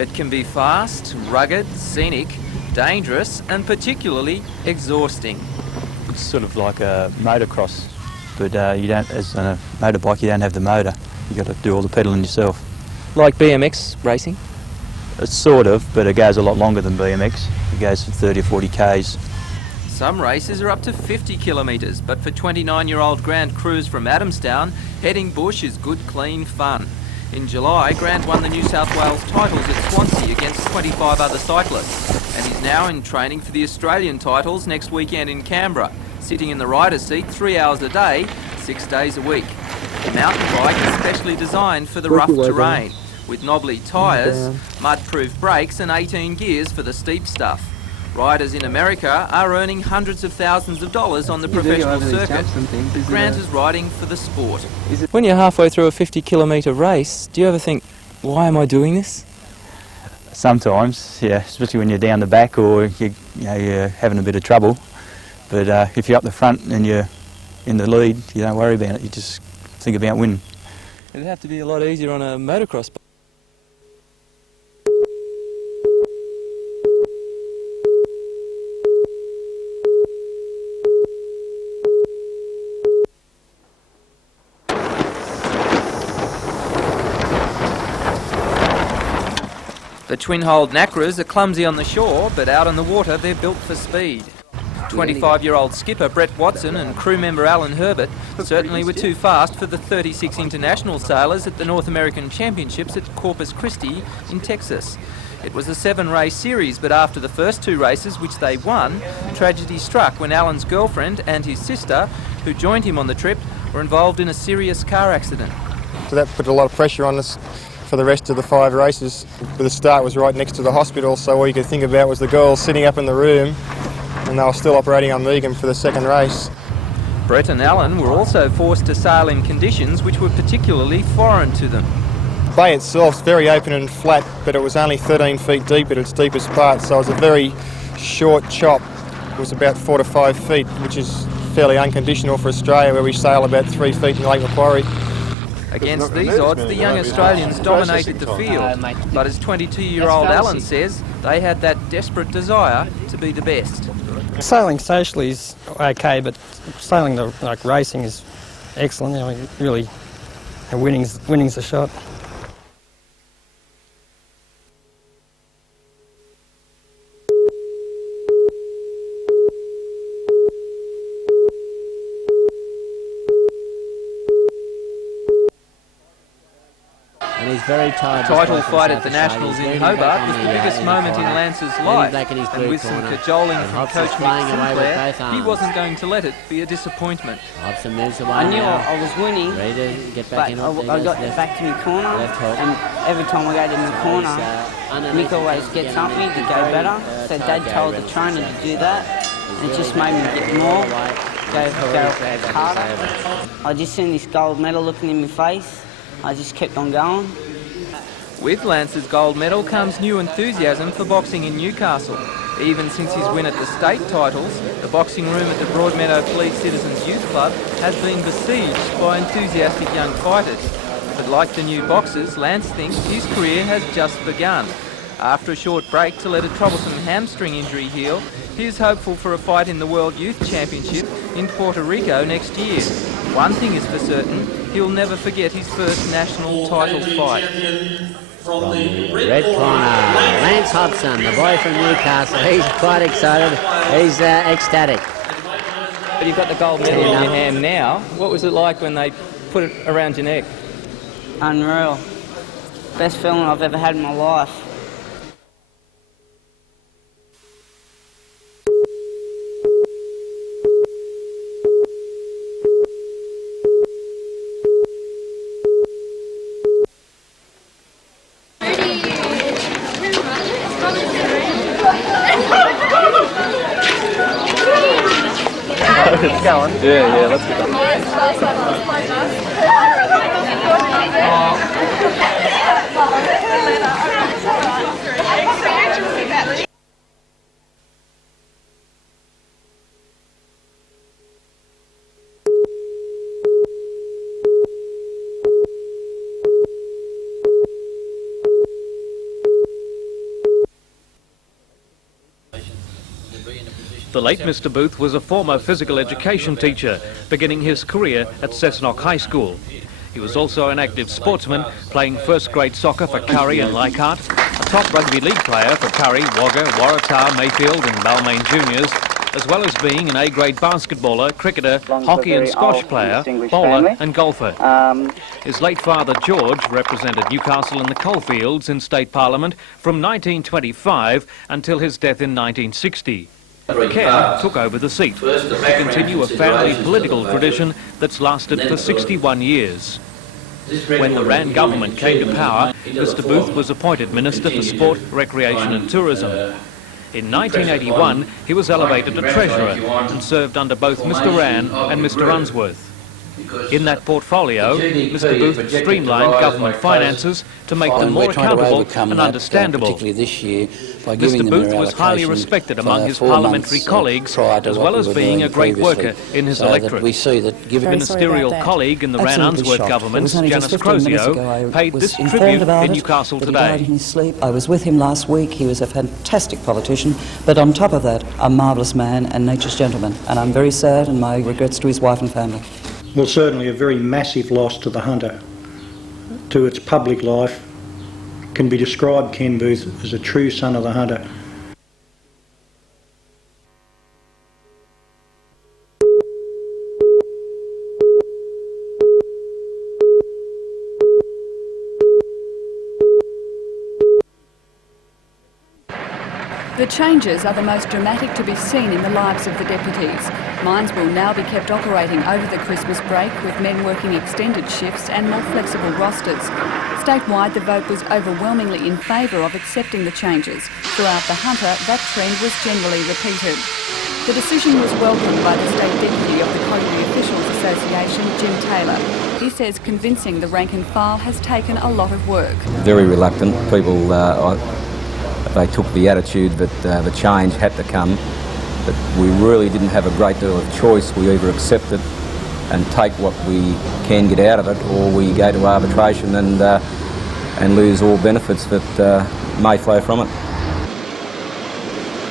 It can be fast, rugged, scenic, dangerous and particularly exhausting. It's sort of like a motocross, but you don't, as a motorbike, you don't have the motor. You've got to do all the pedalling yourself. Like BMX racing? It's sort of, but it goes a lot longer than BMX. It goes for 30 or 40 k's. Some races are up to 50 kilometres, but for 29-year-old Grant Cruz from Adamstown, heading bush is good, clean fun. In July, Grant won the New South Wales titles at Swansea against 25 other cyclists, and he's now in training for the Australian titles next weekend in Canberra, sitting in the rider's seat 3 hours a day, 6 days a week. The mountain bike is specially designed for the rough terrain, with knobbly tyres, mud-proof brakes and 18 gears for the steep stuff. Riders in America are earning hundreds of thousands of dollars on the professional circuit. Grant is riding for the sport. When you're halfway through a 50-kilometre race, do you ever think, why am I doing this? Sometimes, yeah, especially when you're down the back or you're having a bit of trouble. But if you're up the front and you're in the lead, you don't worry about it, you just think about winning. It'd have to be a lot easier on a motocross bike. The twin-holed Nacras are clumsy on the shore, but out on the water they're built for speed. 25-year-old skipper Brett Watson and crew member Alan Herbert certainly were too fast for the 36 international sailors at the North American Championships at Corpus Christi in Texas. It was a 7-race series, but after the first 2 races, which they won, tragedy struck when Alan's girlfriend and his sister, who joined him on the trip, were involved in a serious car accident. So that put a lot of pressure on us for the rest of the 5 races. The start was right next to the hospital, so all you could think about was the girls sitting up in the room, and they were still operating on Megan for the second race. Brett and Alan were also forced to sail in conditions which were particularly foreign to them. The bay itself is very open and flat, but it was only 13 feet deep at its deepest part, so it was a very short chop. It was about 4 to 5 feet, which is fairly unconditional for Australia, where we sail about 3 feet in Lake Macquarie. Against these odds, the young Australians dominated the field, but as 22-year-old Alan says, they had that desperate desire to be the best. Sailing socially is okay, but sailing like racing is excellent. You know, really, winning's the shot. Very tired. Title fight at the Nationals in Hobart was the biggest moment in Lance's life, and with some cajoling from coach Mick Sinclair, he wasn't going to let it be a disappointment. Hobson moves away. I knew I was winning, but I got back to my corner, and every time I go to my corner, Mick always gets up me to go better, so Dad told the trainer to do that, and it just made me get more, go harder. I just seen this gold medal looking in my face, I just kept on going. With Lance's gold medal comes new enthusiasm for boxing in Newcastle. Even since his win at the state titles, the boxing room at the Broadmeadow Fleet Citizens Youth Club has been besieged by enthusiastic young fighters. But like the new boxers, Lance thinks his career has just begun. After a short break to let a troublesome hamstring injury heal, he is hopeful for a fight in the World Youth Championship in Puerto Rico next year. One thing is for certain, he'll never forget his first national title fight. From the red corner, Lance Hobson, the boy from Newcastle. He's quite excited. He's ecstatic. But you've got the gold medal in your hand now. What was it like when they put it around your neck? Unreal. Best feeling I've ever had in my life. It's going. Yeah, let's get going. The late Mr Booth was a former physical education teacher, beginning his career at Cessnock High School. He was also an active sportsman, playing first-grade soccer for Curry and Leichhardt, a top rugby league player for Curry, Wagga, Waratah, Mayfield and Balmain Juniors, as well as being an A-grade basketballer, cricketer, hockey and squash player, bowler and golfer. His late father, George, represented Newcastle in the coalfields in State Parliament from 1925 until his death in 1960. Ken took over the seat to continue a family political tradition that's lasted for 61 years. When the Rand government came to power, Mr Booth was appointed Minister for Sport, Recreation and Tourism. In 1981, he was elevated to Treasurer and served under both Mr Rann and Mr Unsworth. In that portfolio, Mr Booth streamlined government finances to make them more accountable and understandable. Mr Booth was highly respected among his parliamentary colleagues, as well as being a great worker in his electorate. Ministerial colleague in the Rann Unsworth government, Janice Crozio, paid this tribute in Newcastle today. I was with him last week. He was a fantastic politician, but on top of that, a marvellous man and nature's gentleman. And I'm very sad, and my regrets to his wife and family. Well, certainly a very massive loss to the hunter. To its public life, can be described, Ken Booth, as a true son of the hunter. The changes are the most dramatic to be seen in the lives of the deputies. Mines will now be kept operating over the Christmas break, with men working extended shifts and more flexible rosters. Statewide, the vote was overwhelmingly in favour of accepting the changes. Throughout the Hunter, that trend was generally repeated. The decision was welcomed by the State Deputy of the Colliery Officials Association, Jim Taylor. He says convincing the rank and file has taken a lot of work. Very reluctant. People, they took the attitude that the change had to come, but we really didn't have a great deal of choice. We either accept it and take what we can get out of it, or we go to arbitration and lose all benefits that may flow from it.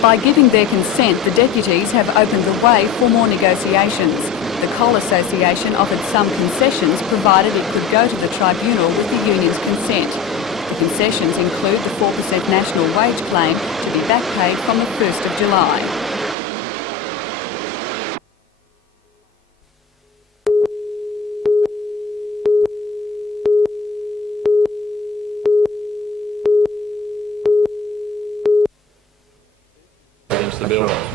By giving their consent, the deputies have opened the way for more negotiations. The Coal Association offered some concessions, provided it could go to the tribunal with the union's consent. The concessions include the 4% national wage claim to be back paid from the 1st of July.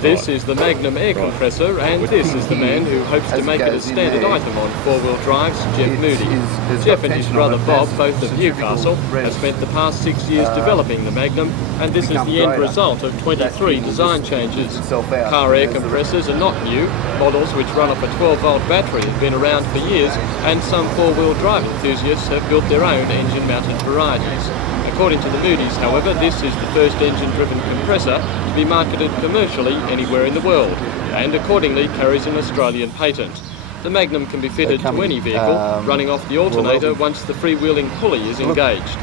This is the Magnum air compressor, and this is the man who hopes to make it a standard item on four-wheel drives, Jeff Moody. Jeff and his brother Bob, both of Newcastle, have spent the past 6 years developing the Magnum, and this is the end result of 23 design changes. Car air compressors are not new. Models which run off a 12-volt battery have been around for years, and some four-wheel drive enthusiasts have built their own engine-mounted varieties. According to the Moody's, however, this is the first engine-driven compressor to be marketed commercially anywhere in the world, and accordingly carries an Australian patent. The Magnum can be fitted to any vehicle, running off the alternator once the freewheeling pulley is engaged.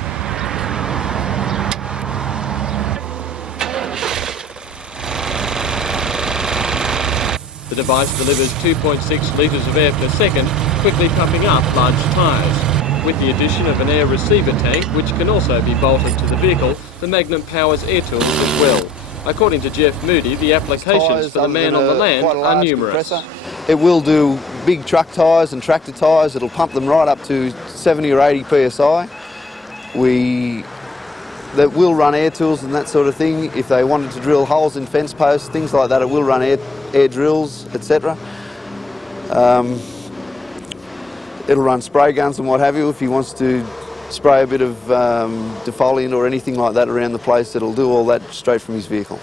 The device delivers 2.6 litres of air per second, quickly pumping up large tyres. With the addition of an air receiver tank, which can also be bolted to the vehicle, the Magnum powers air tools as well. According to Jeff Moody, the applications for the man on the land are numerous. Compressor. It will do big truck tyres and tractor tyres. It'll pump them right up to 70 or 80 psi. That will run air tools and that sort of thing. If they wanted to drill holes in fence posts, things like that, it will run air drills, etc. It'll run spray guns and what have you. If he wants to spray a bit of defoliant or anything like that around the place, it'll do all that straight from his vehicle.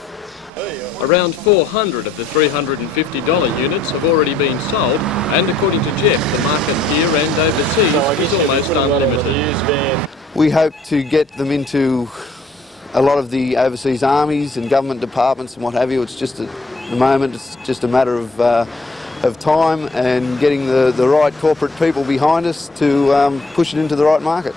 Around 400 of the $350 units have already been sold, and according to Jeff, the market here and overseas is almost unlimited. We hope to get them into a lot of the overseas armies and government departments and what have you. It's just at the moment, it's just a matter of time and getting the right corporate people behind us to push it into the right market.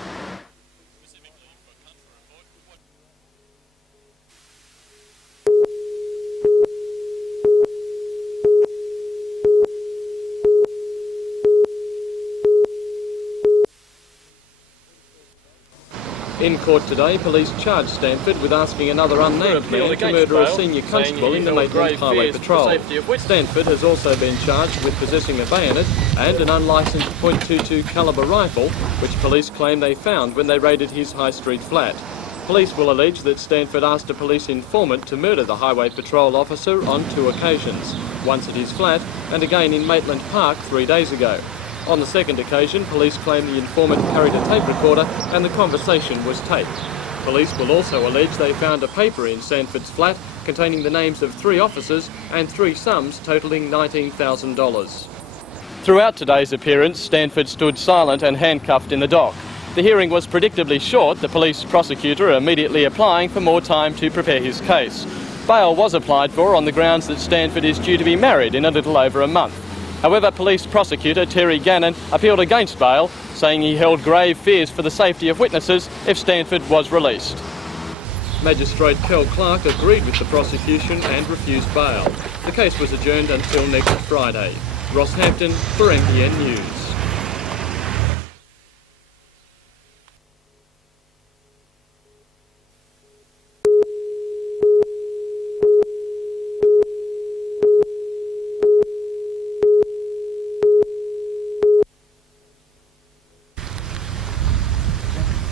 In court today, police charged Stanford with asking another unnamed man to murder a senior constable in the Mayfield Highway Patrol. Stanford has also been charged with possessing a bayonet and an unlicensed .22 calibre rifle, which police claim they found when they raided his High Street flat. Police will allege that Stanford asked a police informant to murder the Highway Patrol officer on 2 occasions, once at his flat and again in Maitland Park 3 days ago. On the second occasion, police claim the informant carried a tape recorder and the conversation was taped. Police will also allege they found a paper in Stanford's flat containing the names of 3 officers and 3 sums totalling $19,000. Throughout today's appearance, Stanford stood silent and handcuffed in the dock. The hearing was predictably short, the police prosecutor immediately applying for more time to prepare his case. Bail was applied for on the grounds that Stanford is due to be married in a little over a month. However, police prosecutor Terry Gannon appealed against bail, saying he held grave fears for the safety of witnesses if Stanford was released. Magistrate Kel Clark agreed with the prosecution and refused bail. The case was adjourned until next Friday. Ross Hampton for NBN News.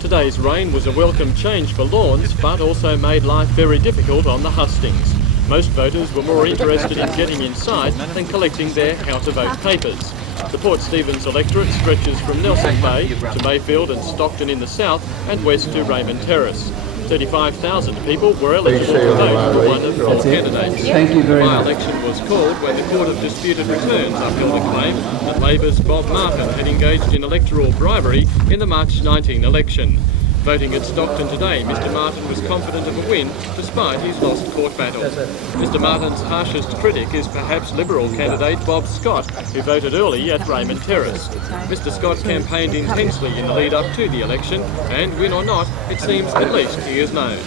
Today's rain was a welcome change for lawns, but also made life very difficult on the hustings. Most voters were more interested in getting inside than collecting their how-to-vote papers. The Port Stephens electorate stretches from Nelson Bay to Mayfield and Stockton in the south and west to Raymond Terrace. 35,000 people were eligible to vote for one of 4 candidates. The by-election was called when the Court of Disputed Returns upheld a claim that Labor's Bob Martin had engaged in electoral bribery in the March 19 election. Voting at Stockton today, Mr Martin was confident of a win despite his lost court battle. Mr Martin's harshest critic is perhaps Liberal candidate Bob Scott, who voted early at Raymond Terrace. Mr Scott campaigned intensely in the lead-up to the election, and win or not, it seems at least he is known.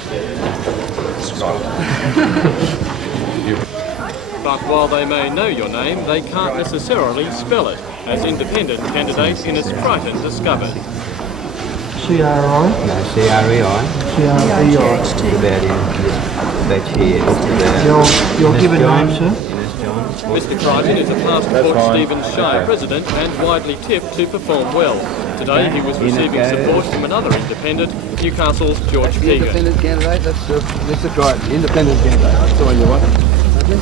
But while they may know your name, they can't necessarily spell it, as independent candidate Innes Crichton discovered. C-R-I? No, C-R-E-I. C-R-E-I. Your given name, sir? Mr Crichton is a past Port Stephens Shire president and widely tipped to perform well. Today he was receiving support from another independent, Newcastle's George Keegan. Independent candidate, that's Mr Crichton. Independent candidate, that's the one you want.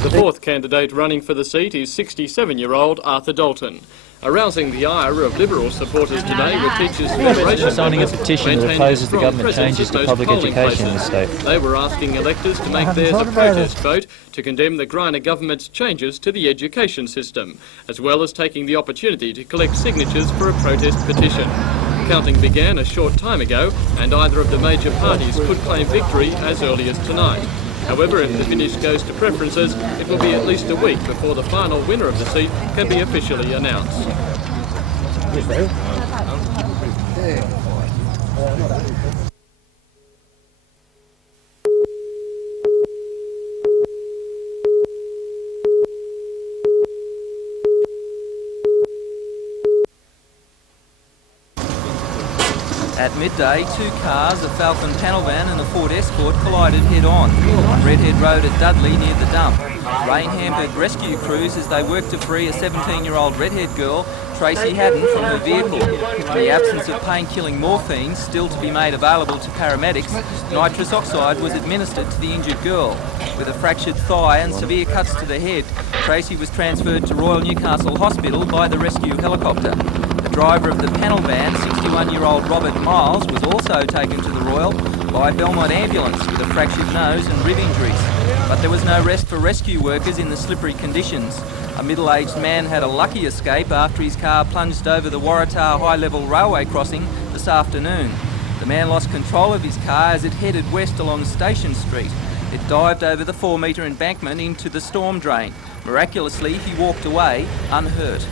The 4th candidate running for the seat is 67-year-old Arthur Dalton. Arousing the ire of Liberal supporters today were Teachers Federation signing a petition that opposes the government changes to public education in the state. They were asking electors to make theirs a protest vote to condemn the Greiner government's changes to the education system, as well as taking the opportunity to collect signatures for a protest petition. Counting began a short time ago, and either of the major parties could claim victory as early as tonight. However, if the finish goes to preferences, it will be at least a week before the final winner of the seat can be officially announced. At midday, 2 cars, a Falcon panel van and a Ford Escort collided head-on on Redhead Road at Dudley near the dump. Rain hampered rescue crews as they worked to free a 17-year-old redhead girl, Tracy Haddon, from her vehicle. In the absence of pain-killing morphine still to be made available to paramedics, nitrous oxide was administered to the injured girl. With a fractured thigh and severe cuts to the head, Tracy was transferred to Royal Newcastle Hospital by the rescue helicopter. The driver of the panel van, 61-year-old Robert Miles, was also taken to the Royal by Belmont Ambulance with a fractured nose and rib injuries. But there was no rest for rescue workers in the slippery conditions. A middle-aged man had a lucky escape after his car plunged over the Waratah high-level railway crossing this afternoon. The man lost control of his car as it headed west along Station Street. It dived over the 4-metre embankment into the storm drain. Miraculously, he walked away unhurt.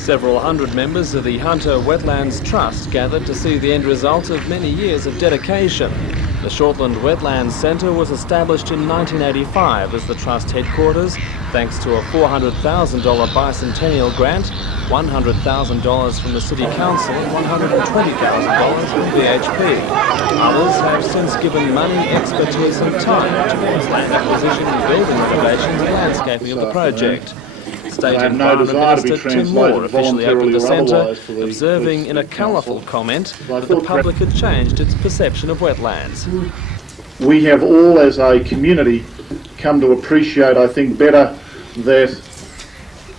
Several hundred members of the Hunter Wetlands Trust gathered to see the end result of many years of dedication. The Shortland Wetlands Centre was established in 1985 as the Trust headquarters, thanks to a $400,000 bicentennial grant, $100,000 from the City Council and $120,000 from BHP. Others have since given money, expertise and time towards land acquisition and building renovations and landscaping of the project. State Environment Minister Tim Moore officially opened the centre, observing in a colourful comment that the public had changed its perception of wetlands. We have all as a community come to appreciate, I think, better that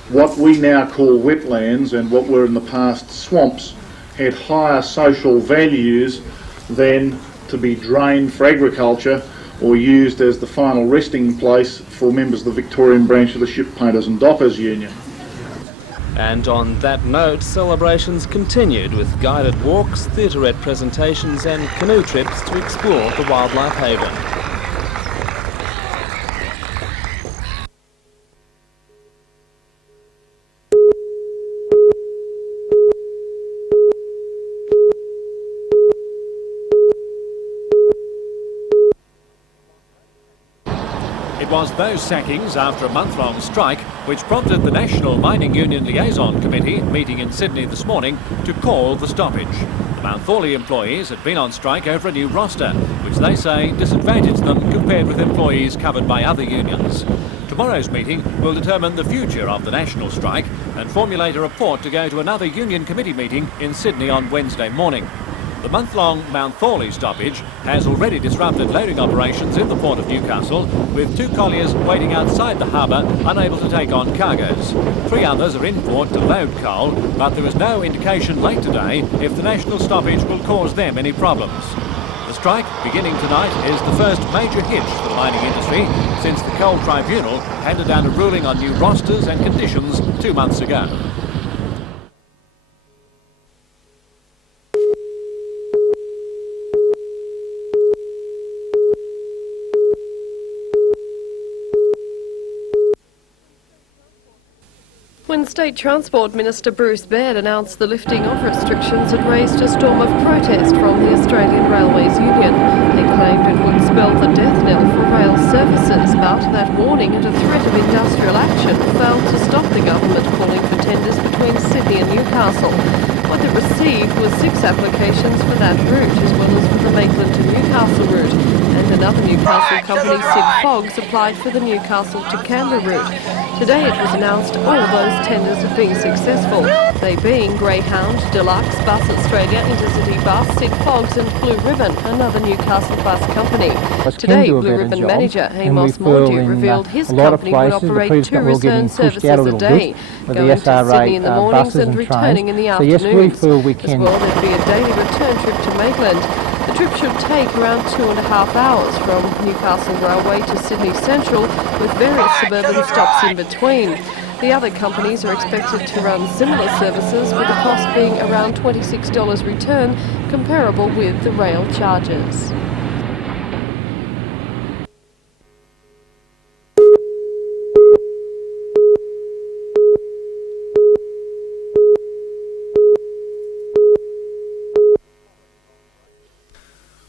what we now call wetlands and what were in the past swamps had higher social values than to be drained for agriculture or used as the final resting place for members of the Victorian branch of the Ship Painters and Dockers Union. And on that note, celebrations continued with guided walks, theaterette presentations and canoe trips to explore the wildlife haven. It was those sackings after a month-long strike which prompted the National Mining Union Liaison Committee, meeting in Sydney this morning, to call the stoppage. The Mount Thorley employees had been on strike over a new roster, which they say disadvantaged them compared with employees covered by other unions. Tomorrow's meeting will determine the future of the national strike and formulate a report to go to another union committee meeting in Sydney on Wednesday morning. The month-long Mount Thorley stoppage has already disrupted loading operations in the port of Newcastle, with 2 colliers waiting outside the harbour, unable to take on cargoes. 3 others are in port to load coal, but there is no indication late today if the national stoppage will cause them any problems. The strike, beginning tonight, is the first major hitch for the mining industry since the Coal Tribunal handed down a ruling on new rosters and conditions 2 months ago. When State Transport Minister Bruce Baird announced the lifting of restrictions, it raised a storm of protest from the Australian Railways Union. They claimed it would spell the death knell for rail services, but that warning and a threat of industrial action failed to stop the government calling for tenders between Sydney and Newcastle. What they received was 6 applications for that route, as well as for the Mayfield to Newcastle route. And another Newcastle company, Civic, applied for the Newcastle to Canberra route. Today it was announced all those tenders have been successful, they being Greyhound, Deluxe, Bus Australia, Intercity Bus, Civic and Blue Ribbon, another Newcastle bus company. Today, Blue Ribbon manager Amos Mordew revealed his company would operate 2 return services a day, going to Sydney in the mornings and returning in the afternoons. As well, there'd be a daily return trip to Maitland. The trip should take around 2.5 hours from Newcastle Railway to Sydney Central, with various suburban stops in between. The other companies are expected to run similar services, with the cost being around $26 return, comparable with the rail charges.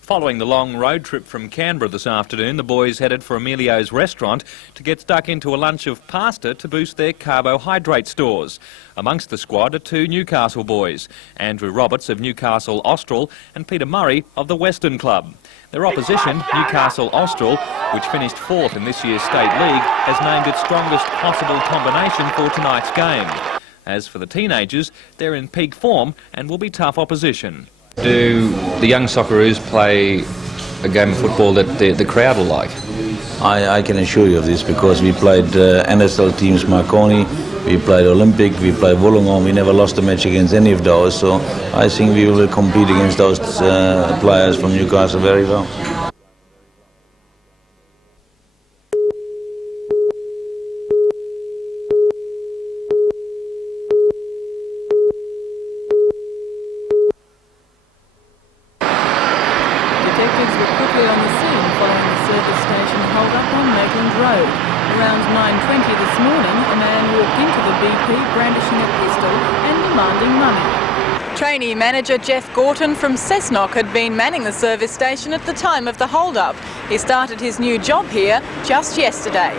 Following the long road trip from Canberra this afternoon, the boys headed for Emilio's restaurant to get stuck into a lunch of pasta to boost their carbohydrate stores. Amongst the squad are 2 Newcastle boys, Andrew Roberts of Newcastle Austral and Peter Murray of the Western Club. Their opposition, Newcastle Austral, which finished 4th in this year's state league, has named its strongest possible combination for tonight's game. As for the teenagers, they're in peak form and will be tough opposition. Do the young Socceroos play a game of football that the crowd will like? I can assure you of this, because we played NSL teams, Macquarie, we played Olympic, we played Wollongong, we never lost a match against any of those, so I think we will compete against those players from Newcastle very well. Detectives were quickly on the scene following the service station hold-up on Magnum Road. Around 9:20 this morning, a man walked walked into the BP brandishing a pistol and demanding money. Trainee manager Jeff Gorton from Cessnock had been manning the service station at the time of the hold-up. He started his new job here just yesterday.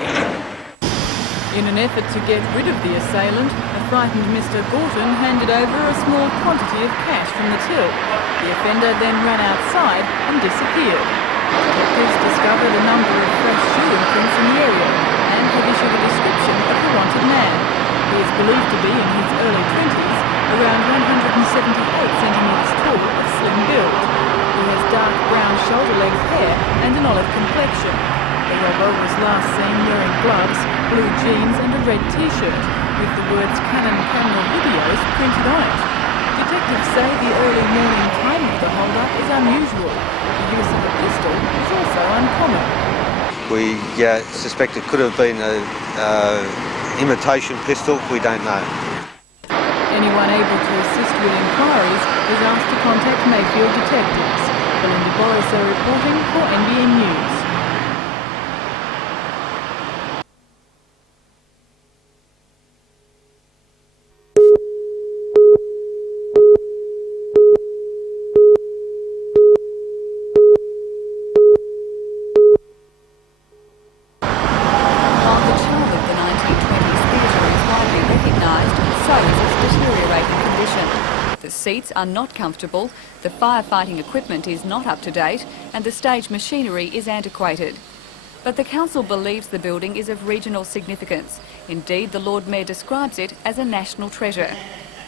In an effort to get rid of the assailant, a frightened Mr. Gorton handed over a small quantity of cash from the till. The offender then ran outside and disappeared. Detectives discovered a number of fresh shoe imprints in the area and have issued a description of the wanted man. He is believed to be in his early 20s, around 178 centimetres tall, of slim build. He has dark brown shoulder-length hair and an olive complexion. The robber was last seen wearing gloves, blue jeans and a red t-shirt, with the words Canon Camera Videos printed on it. Detectives say the early morning time of the hold-up is unusual. The use of a pistol is also uncommon. We suspect it could have been an imitation pistol. We don't know. Anyone able to assist with inquiries is asked to contact Mayfield Detectives. Belinda Boris reporting for NBN News. Seats are not comfortable, the firefighting equipment is not up to date and the stage machinery is antiquated. But the council believes the building is of regional significance. Indeed, the Lord Mayor describes it as a national treasure.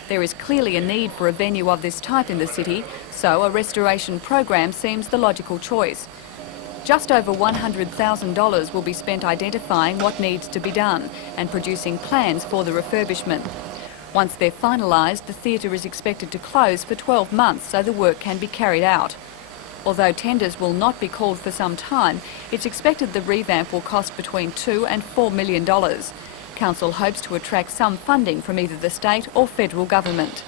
There is clearly a need for a venue of this type in the city, so a restoration program seems the logical choice. Just over $100,000 will be spent identifying what needs to be done and producing plans for the refurbishment. Once they're finalised, the theatre is expected to close for 12 months so the work can be carried out. Although tenders will not be called for some time, it's expected the revamp will cost between $2 and $4 million. Council hopes to attract some funding from either the state or federal government.